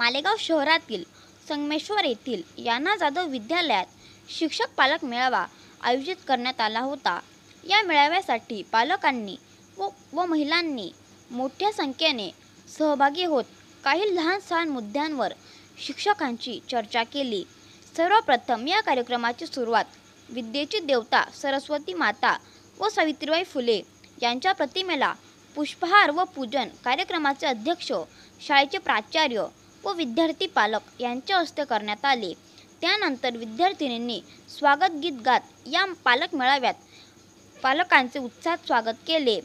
मालेगाव शहरातील संगमेश्वर येथील याना जाधव विद्यालयात शिक्षक पालक मेळावा आयोजित करण्यात आला होता। या मेळाव्यासाठी पालकांनी व महिलांनी मोठ्या संख्येने सहभागी होत काही लहान-सहान मुद्द्यांवर शिक्षकांची चर्चा केली। सर्वप्रथम या कार्यक्रमाची सुरुवात विद्येची देवता सरस्वती माता व सावित्रीबाई फुले यांच्या प्रतिमेला पुष्पहार व पूजन कार्यक्रमाचे अध्यक्ष शाळेचे प्राचार्य व विद्यार्थी पालक यांच्या हस्ते करण्यात आले। त्यानंतर विद्यार्थिनींनी स्वागत गीत गात या पालक मेळाव्यात पालकांचे उत्साहात स्वागत केले।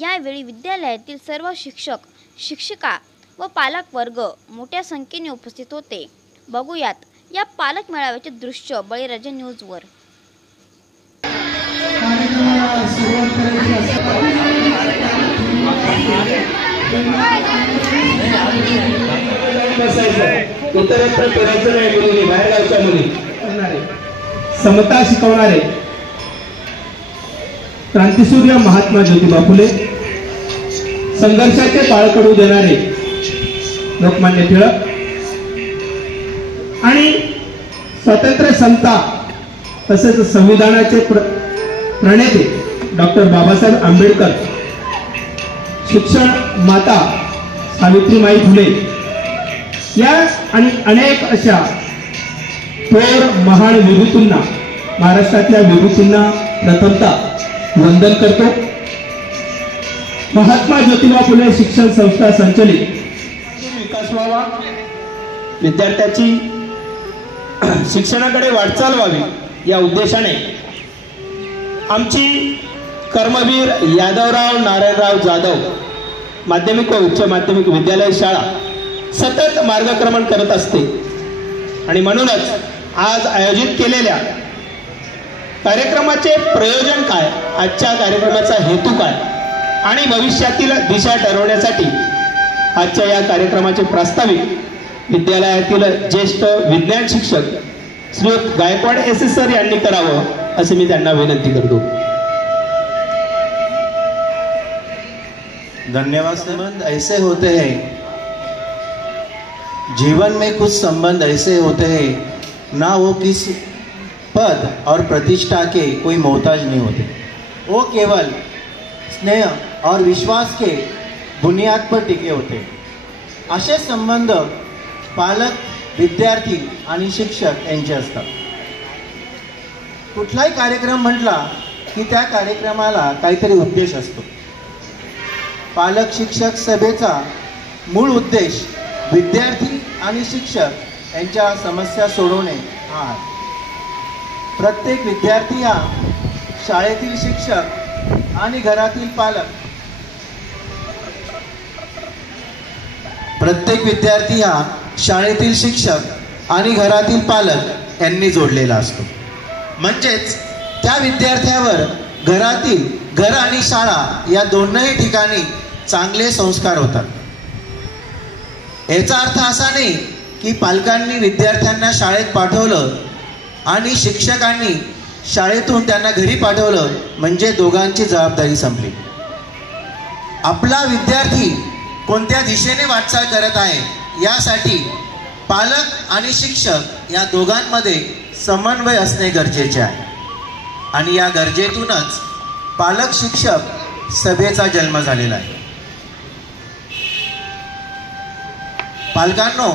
यावेळी विद्यालयातील सर्व शिक्षक, शिक्षिका व पालक वर्ग मोठ्या संख्येने उपस्थित होते। बघूयात या पालक मेळाव्याचे दृश्य बळीराजा न्यूजवर। उत्तरोत्तर करायचं नाही मुलींनी, बाहेरगावच्या मुली समता शिकवणारे क्रांतिसूर्य महात्मा ज्योतिबा फुले, संघर्षाचे बाळकडू देणारे लोकमान्य टिळक आणि स्वातंत्र्य समता तसेच संविधानाचे प्रणेते डॉक्टर बाबासाहेब आंबेडकर, शिक्षण माता सावित्रीबाई फुले या आणि अनेक अशा थोर महान विभूतींना, महाराष्ट्रातल्या विभूतींना प्रथमतः वंदन करतो। महात्मा ज्योतिबा फुले शिक्षण संस्था संचलित विकास व्हावा, विद्यार्थ्याची शिक्षणाकडे वाटचाल व्हावी या उद्देशाने आमची कर्मवीर यादवराव नारायणराव जाधव माध्यमिक व उच्च माध्यमिक विद्यालय शाळा सतत मार्गक्रमण करत असते आणि म्हणूनच आज आयोजित केलेल्या कार्यक्रमाचे प्रयोजन काय, आजच्या कार्यक्रमाचा हेतू काय आणि भविष्यातील दिशा ठरवण्यासाठी आजच्या या कार्यक्रमाचे प्रास्ताविक विद्यालयातील ज्येष्ठ विज्ञान शिक्षक श्री गायकवाड एस सर यांनी करावं असे मी त्यांना विनंती करतो। धन्यवाद। संबंध ऐसे होते हैं, जीवन में कुछ संबंध ऐसे होते हैं ना वो किस पद और प्रतिष्ठा के कोई मोहताज नहीं होते, वो केवल स्नेह और विश्वास के बुनियाद पर टिके होते। असे संबंध पालक, विद्यार्थी आणि शिक्षक यांचे असतात। कुठलाही कार्यक्रम म्हटला की त्या कार्यक्रमाला काहीतरी उद्देश असतो। पालक शिक्षक सभेचा मूळ उद्देश विद्यार्थी आणि शिक्षक यांच्या समस्या सोडवणे हा आहे। प्रत्येक विद्यार्थी हा शाळेतील शिक्षक आणि घरातील पालक, प्रत्येक विद्यार्थी हा शाळेतील शिक्षक आणि घरातील पालक यांनी जोडलेला असतो। म्हणजेच त्या विद्यार्थ्यावर घर आणि शाळा या दोन्ही ठिकाणी चांगले संस्कार होतात। याचा अर्थ असा नाही की पालकांनी विद्यार्थ्यांना शाळेत पाठवलं आणि शिक्षकांनी शाळेतून त्यांना घरी पाठवलं म्हणजे दोघांची जबाबदारी संपली। आपला विद्यार्थी कोणत्या दिशेने वाटचाल करत आहे यासाठी पालक आणि शिक्षक या दोघांमध्ये समन्वय असणे गरजेचे आहे आणि या गरजेतूनच पालक शिक्षक सभेचा जन्म झालेला आहे। पालकांनो,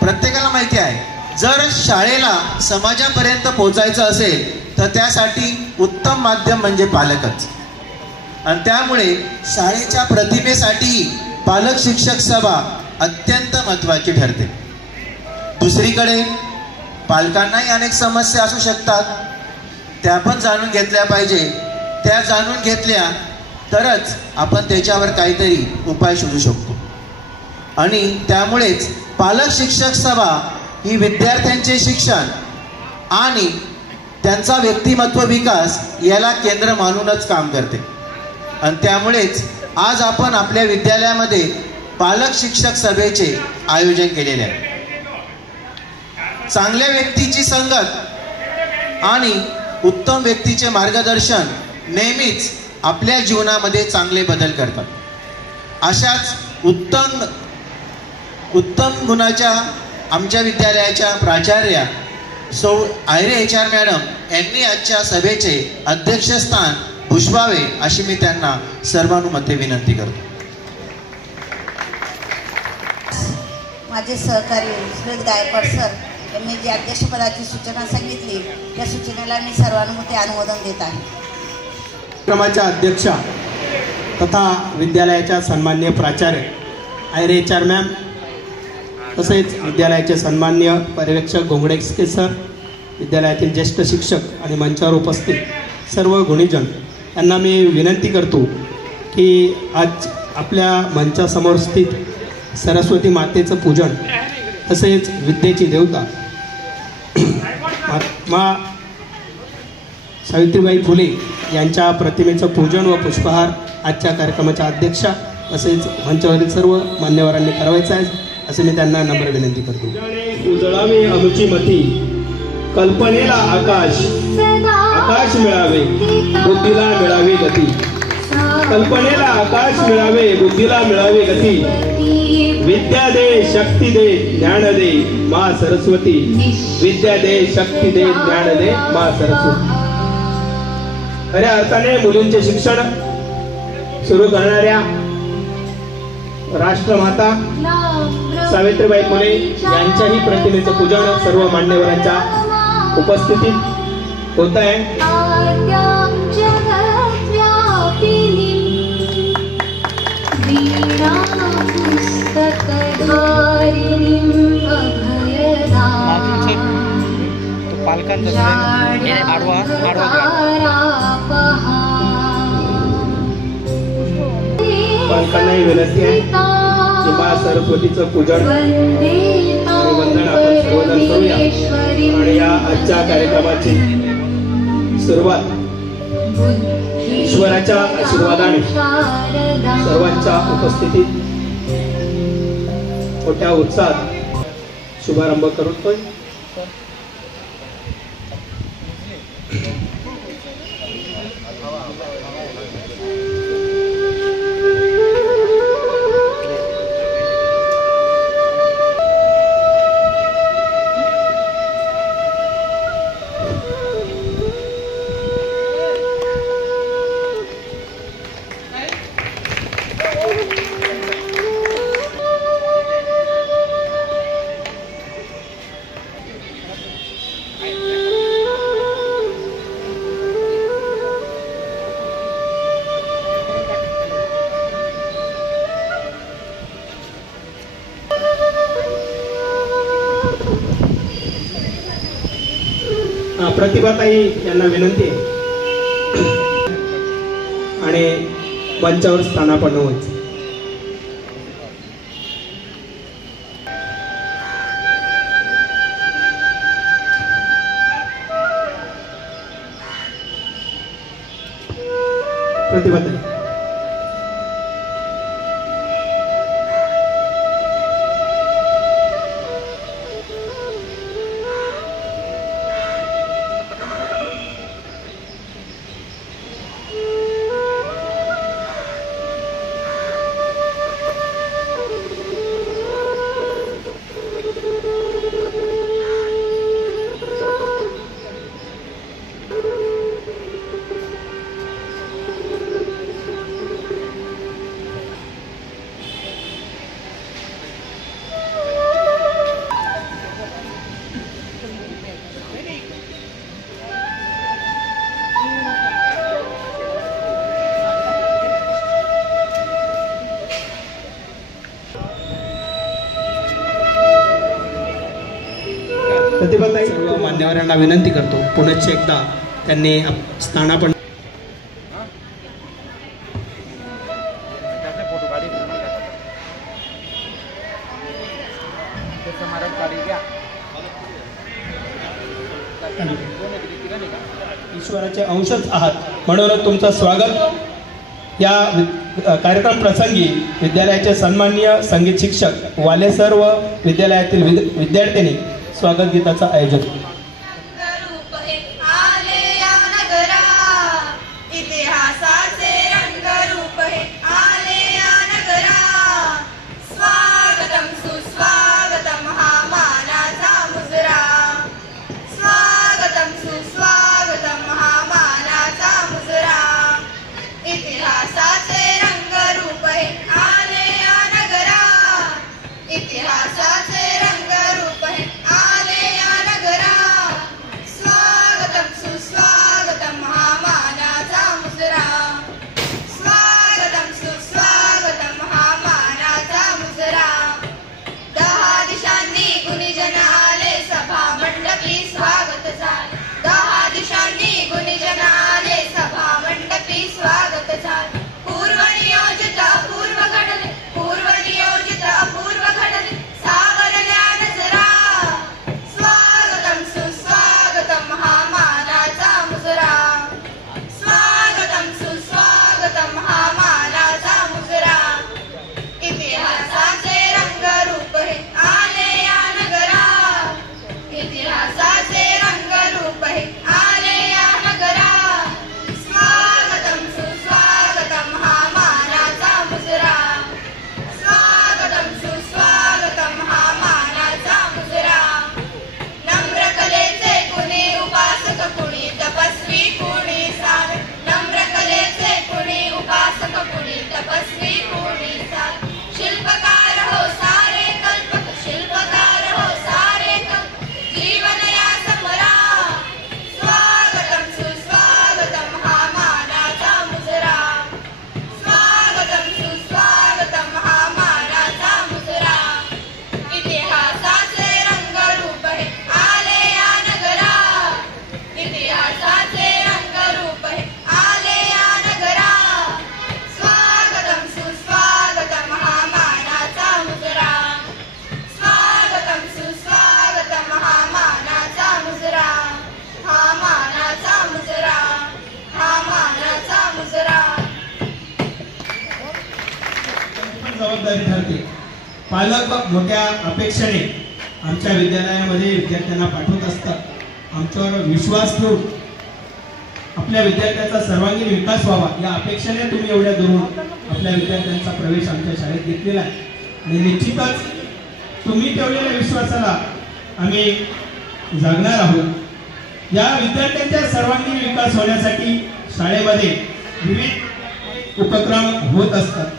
प्रत्येकाला माहिती आहे जर शाळेला समाजापर्यंत पोहोचायचं असेल तर त्यासाठी उत्तम माध्यम म्हणजे पालकच आणि त्यामुळे शाळेच्या प्रतिमेसाठी पालक शिक्षक सभा अत्यंत महत्त्वाची ठरते। दुसरीकडे पालकांनाही अनेक समस्या असू शकतात, त्या पण जाणून घेतल्या पाहिजे। त्या जाणून घेतल्या तरच आपण त्याच्यावर काहीतरी उपाय शोधू शकतो आणि त्यामुळेच पालक शिक्षक सभा ही विद्यार्थ्यांचे शिक्षण आणि त्यांचा व्यक्तिमत्व विकास याला केंद्र मानूनच काम करते आणि त्यामुळेच आज आपण आपल्या विद्यालयामध्ये पालक शिक्षक सभेचे आयोजन केलेले आहे। चांगल्या व्यक्तीची संगत आणि उत्तम व्यक्तीचे मार्गदर्शन नेहमीच आपल्या जीवनामध्ये चांगले बदल करतात। अशाच उत्तम उत्तम गुणाच्या आमच्या विद्यालयाच्या प्राचार्या सौ आयरे HR मॅडम यांनी आजच्या सभेचे अध्यक्षस्थान भूषवावे अशी मी त्यांना सर्वानुमते विनंती करतो. माझे सहकारी सुरेश गायकवाड सर यांनी जी अध्यक्षपदाची सूचना सांगितली त्या सूचनेला मी सर्वानुमते अनुमोदन देत आहे. कार्यक्रमाच्या अध्यक्षा तथा विद्यालयाच्या सन्माननीय प्राचार्य आयरे HR मॅम, तसेच विद्यालयाचे सन्माननीय पर्यवेक्षक गोंगडेस्के सर, विद्यालयातील ज्येष्ठ शिक्षक आणि मंचावर उपस्थित सर्व गुणीजन यांना मी विनंती करतो की आज आपल्या मंचासमोर स्थित सरस्वती मातेचं पूजन तसेच विद्येची देवता मा सावित्रीबाई फुले यांच्या प्रतिमेचं पूजन व पुष्पहार आजच्या कार्यक्रमाच्या अध्यक्षा तसेच मंचावरील सर्व मान्यवरांनी करावायचं आहे असे मी त्यांना नम्र विनंती करतो. उजळावे अमुची मती, कल्पनेला आकाश आकाश मिळावे, बुद्धीला मिळावे गती. कल्पनेला आकाश मिळावे, बुद्धीला मिळावे गती. विद्या दे शक्ती दे ज्ञान दे मा सरस्वती. विद्या दे शक्ती दे ज्ञान दे मा सरस्वती. खऱ्या अर्थाने मुलींचे शिक्षण सुरू करणाऱ्या राष्ट्रमाता सावित्रीबाई फुले यांच्याही प्रतिमेचं पूजन सर्व मान्यवरांच्या उपस्थितीत होत आहे. पालकांनाही विनंती आहे की मा सरस्वतीचं पूजन आणि वंदन आपण सर्वजण करूया आणि या आजच्या कार्यक्रमाची सुरुवात ईश्वराच्या आशीर्वादाने सर्वांच्या उपस्थितीत मोठ्या उत्साहात शुभारंभ करतोय. प्रतिभाताई यांना विनंती आहे आणि मंचावर स्थानापन्न व्हायचं. प्रतिभाताई प्रतिभाताई सर्व मान्यवरांना विनंती करतो पुनश्च एकदा त्यांनी स्थानापन्न ईश्वराचे अंशच आहात म्हणून तुमचं स्वागत. या कार्यक्रम प्रसंगी विद्यालयाचे सन्माननीय संगीत शिक्षक वाले सर व विद्यालयातील विद्यार्थ्यांनी स्वागत गीताचं आयोजन. स्वागतम सुस्वागतम जबाबदारी ठरते. पालक मोठ्या अपेक्षेने आमच्या विद्यालयामध्ये विद्यार्थ्यांना पाठवत असतात. आमच्यावर विश्वास ठेवून आपल्या विद्यार्थ्याचा सर्वांगीण विकास व्हावा या अपेक्षेने तुम्ही एवढ्या दुरून आपल्या विद्यार्थ्यांचा प्रवेश आमच्या शाळेत घेतलेला आहे. आणि निश्चितच तुम्ही ठेवलेल्या विश्वासाला आम्ही जागणार आहोत. या विद्यार्थ्यांच्या सर्वांगीण विकास होण्यासाठी शाळेमध्ये विविध उपक्रम होत असतात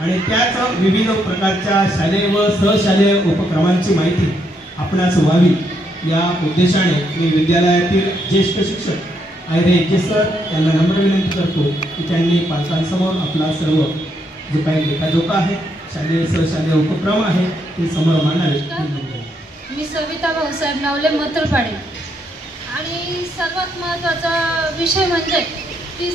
आणि त्याच विविध प्रकारच्या शालेय व सहशालेय उपक्रमांची माहिती आपणास व्हावी या उद्देशाने मी विद्यालयातील ज्येष्ठ शिक्षक आयरे सर यांना नम्र विनंती करतो की त्यांनी पालकांसमोर आपला सर्व जो काही लेखाजोखा आहे, शालेय सहशालेय उपक्रम आहे ते समोर मांडावे. मी सविता भाऊसाहेब नावले मत्रपाडे. आणि सर्वात महत्त्वाचा विषय म्हणजे की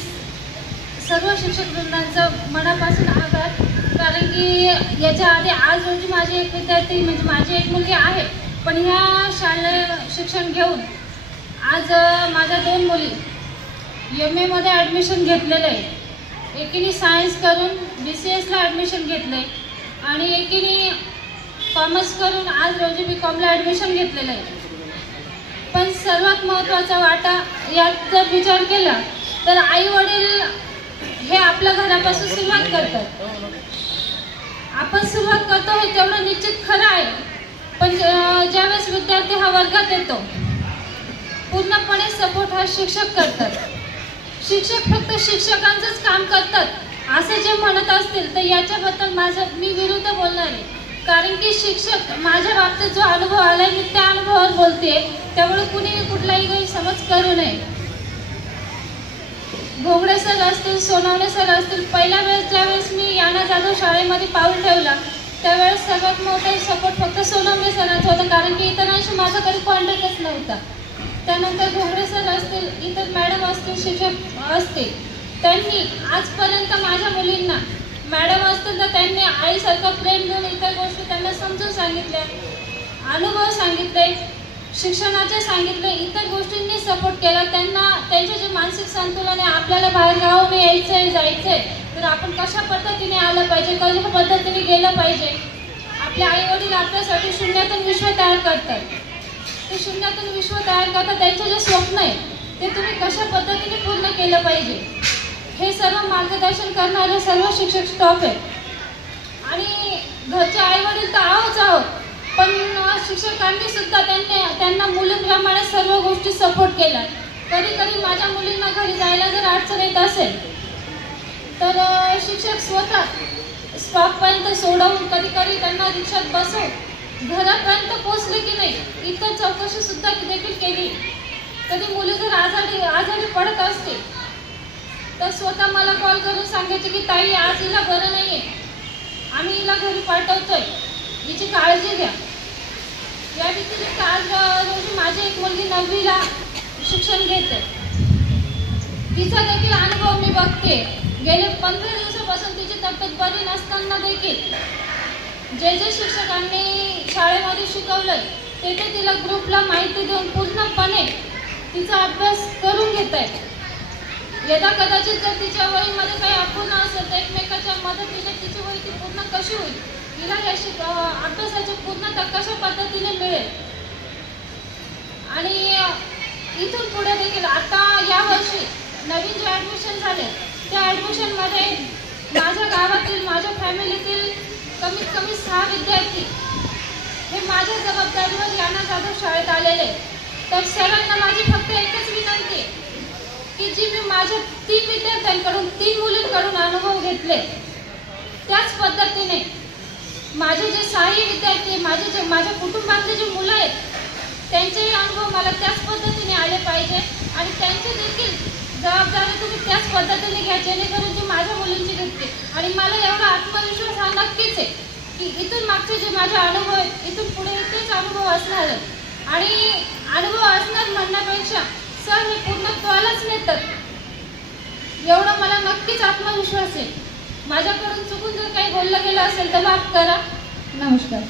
सर्व शिक्षक वृंदांचा मनापासून आभार. कारण की याच्या आधी आज रोजी माझी एक विद्यार्थी म्हणजे माझी एक मुलगी आहे, पण ह्या शालेय शिक्षण घेऊन आज माझ्या 2 मुली MA मध्ये ॲडमिशन घेतलेलं आहे. एकीने सायन्स करून BCSला ॲडमिशन घेतलं आहे आणि एकीने कॉमर्स करून आज रोजी BComला ॲडमिशन घेतलेलं आहे. पण सर्वात महत्त्वाचा वाटा यात जर विचार केला तर आई वडील हे आपल्या घरापासून सुरुवात करतात. आपण सुरुवात करतो हे तेवढं निश्चित खरं आहे, पण ज्यावेळेस विद्यार्थी हा वर्गात येतो पूर्णपणे सपोर्ट हा शिक्षक करतात. शिक्षक फक्त शिक्षकांचंच काम करतात असं जे म्हणत असतील तर याच्याबद्दल मी विरुद्ध बोलणार आहे. कारण की शिक्षक माझ्या बाबतीत जो अनुभव आलाय मी त्या अनुभवावर बोलते, त्यामुळे कुणी कुठलाही गैरसमज करू नये. घोगडे सर असतील, सोनवणे सर असतील, पहिल्या वेळेस ज्यावेळेस मी याना जाधव शाळेमध्ये पाऊल ठेवला त्यावेळेस सर्वात मोठा सपोर्ट फक्त सोनवणे सरांचा होता, कारण की इतरांशी माझा कधी कॉन्टॅक्टच नव्हता. त्यानंतर घोगडे सर असतील, इतर मॅडम असतील, शिक्षक असतील, त्यांनी आजपर्यंत माझ्या मुलींना मॅडम असतील तर त्यांनी आईसारखं प्रेम देऊन इतर गोष्टी त्यांना समजून सांगितल्या, अनुभव सांगितले, शिक्षणाचे सांगितले, इतर गोष्टींनी सपोर्ट केला. त्यांना त्यांचे जे मानसिक संतुलन आहे, आपल्याला बाहेर गावाहून यायचंय जायचंय तर आपण कशा पद्धतीने आलं पाहिजे, कशा पद्धतीने गेलं पाहिजे. आपले आई वडील आपल्यासाठी शून्यातून विश्व तयार करतात. ते शून्यातून विश्व तयार करतात, त्यांचे जे स्वप्न आहे ते तुम्ही कशा पद्धतीने पूर्ण केलं पाहिजे हे सर्व मार्गदर्शन करणारे सर्व शिक्षक स्टॉफ आहे. आणि घरचे आई वडील तर आहोत, पण शिक्षकांनी सुद्धा त्यांना मुलीप्रमाणे सर्व गोष्टी सपोर्ट केल्या. कधी कधी माझ्या मुलींना घरी जायला जर अडचण येत असेल तर शिक्षक स्वतः स्टॉपपर्यंत सोडवून कधी कधी त्यांना रिक्षात बसवून घरापर्यंत पोचले की नाही इतर चौकशी सुद्धा देखील केली. कधी मुली जर आजारी पडत असते तर स्वतः मला कॉल करून सांगायचे की ताई आज हिला बरं नाहीये, आम्ही हिला घरी पाठवतोय, हिची काळजी घ्या. या व्यतिरिक्त आज रोजी माझी एक मुलगी 9वीला शिक्षण घेते. तिचा देखील अनुभव मी बघते. गेले 15 दिवसापासून तिची तब्येत बरी नसताना देखील जे शिक्षकांनी शाळेमध्ये शिकवलंय ते तिला ग्रुपला माहिती देऊन पूर्णपणे तिचा अभ्यास करून घेत आहे. यदा कदाचित जर तिच्या वहीमध्ये काही अपूर्ण असेल तर एकमेकाच्या मदतीने तिची वही ती पूर्ण कशी होईल, तिला या अभ्यासाची पूर्णता कशा पद्धतीने मिळेल. आणि इथून पुढे देखील आता या वर्षी नवीन जे ॲडमिशन झाले त्या ॲडमिशनमध्ये माझ्या गावातील माझ्या फॅमिलीतील कमीत कमी 6 विद्यार्थी हे माझ्या जबाबदारीवर याना जाधव शाळेत आलेले. तर सरांना माझी फक्त एकच विनंती की जी मी माझ्या 3 विद्यार्थ्यांकडून 3 मुलींकडून अनुभव घेतले त्याच पद्धतीने माझे जे 6 विद्यार्थी माझ्या कुटुंबातले जे मुलं आहेत त्यांचेही अनुभव मला त्याच पद्धतीने आले पाहिजे आणि त्यांची देखील जबाबदारी तुम्ही त्याच पद्धतीने घ्या जेणेकरून जी माझ्या मुलींची घेतली. आणि मला एवढा आत्मविश्वास हा नक्कीच आहे की इथून मागचे जे माझे अनुभव आहेत इथून पुढे तेच अनुभव असणार आहेत. आणि अनुभव असणार म्हणण्यापेक्षा सर हे पूर्णत्वालाच नेतात एवढा मला नक्कीच आत्मविश्वास आहे. माझ्याकडून चुकून जर काही बोललं गेलं असेल तर माफ करा. नमस्कार.